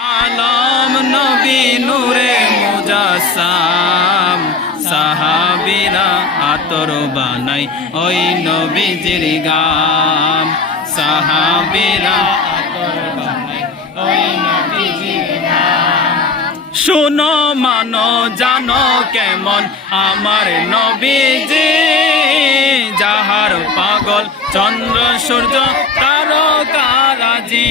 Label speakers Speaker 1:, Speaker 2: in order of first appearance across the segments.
Speaker 1: আলম নবী নূরে মুজাসাম সাহাবিরা আতর বানাই ওই নবীজির গাম। সাহাবিরা আতর বানাই ওই নবীজির শোনো, মানো, জানো কেমন আমার নবীজি, যাহার পাগল চন্দ্র সূর্য তারকারাজি।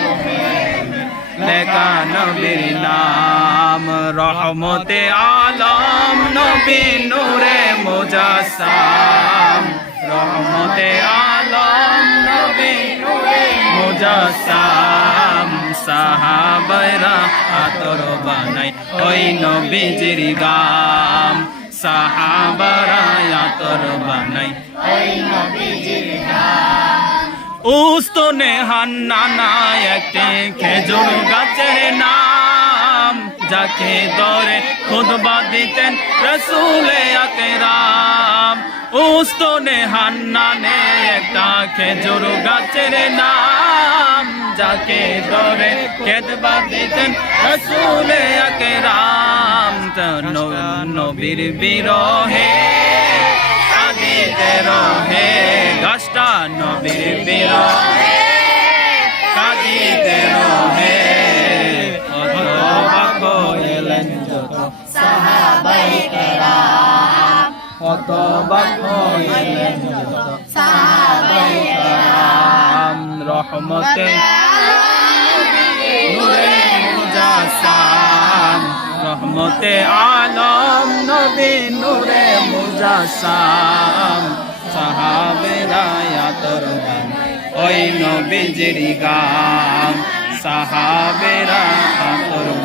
Speaker 1: রুমে লেখা নবীর নাম, রহমতে আলম, নবী নূরে মুজাসাম রহমতে আলম, নবী নূরে মুজাসাম সাহাবায়রা আতর বানাই ওই নবীজির গাম। সাহাবারা আতর বানাই ওই নবীজির উস্তনে হান্নানা একটি খেজুর গাছের নাম, যাকে দরে খুদবা দিতেন রসুলে আকরাম। উস্তনে হান্নানে একটা খেজুর গাছের নাম, যাকে দরে খেদবা দিতেন রসুলে আকরাম। নবীর বিরহে কাঁদিতে রহে গাছটা নবীর বিরহে, কাঁদিতে রহে। অথবাক এলেন যত
Speaker 2: সাহাবাই কেরাম
Speaker 1: অথবাক এলেন যত
Speaker 2: সাহাবাই
Speaker 1: রাম রহমতে নূরে মুজাসাম, রহমতে আলম নবী নূরে মুজাসাম। সাহাবেরা আতর গান। ওই নবীজির গাম সাহাবেরা আতর গান